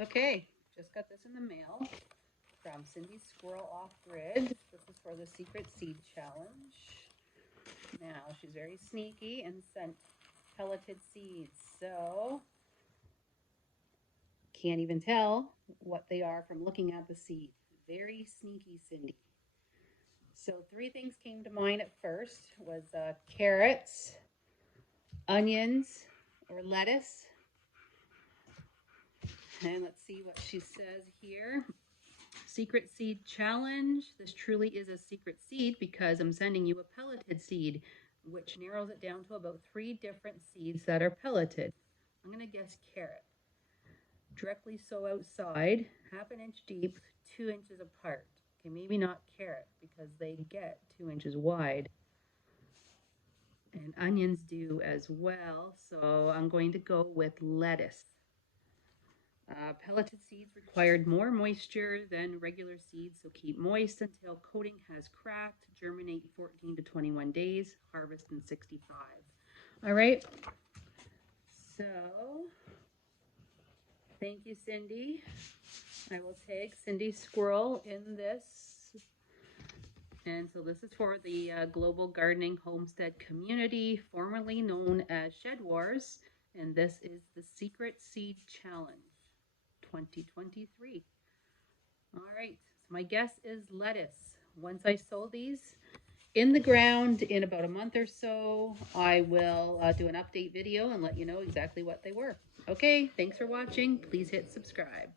Okay, just got this in the mail from Cindy Squirrel Off Grid. This is for the Secret Seed Challenge. Now, she's very sneaky and sent pelleted seeds, so can't even tell what they are from looking at the seed. Very sneaky, Cindy. So 3 things came to mind at first was carrots, onions, or lettuce. And let's see what she says here. Secret seed challenge. This truly is a secret seed because I'm sending you a pelleted seed, which narrows it down to about 3 different seeds that are pelleted. I'm going to guess carrot. Directly sow outside, 1/2 inch deep, 2 inches apart. Okay, maybe not carrot because they get 2 inches wide. And onions do as well, so I'm going to go with lettuce. Pelleted seeds required more moisture than regular seeds, so keep moist until coating has cracked. Germinate 14 to 21 days. Harvest in 65. All right. So, thank you, Cindy. I will tag Cindy Squirrel in this. And so this is for the Global Gardening Homestead Community, formerly known as Shed Wars. And this is the Secret Seed Challenge 2023. All right, so my guess is lettuce. Once I sow these in the ground in about a month or so, I will do an update video and let you know exactly what they were. Okay, thanks for watching. Please hit subscribe.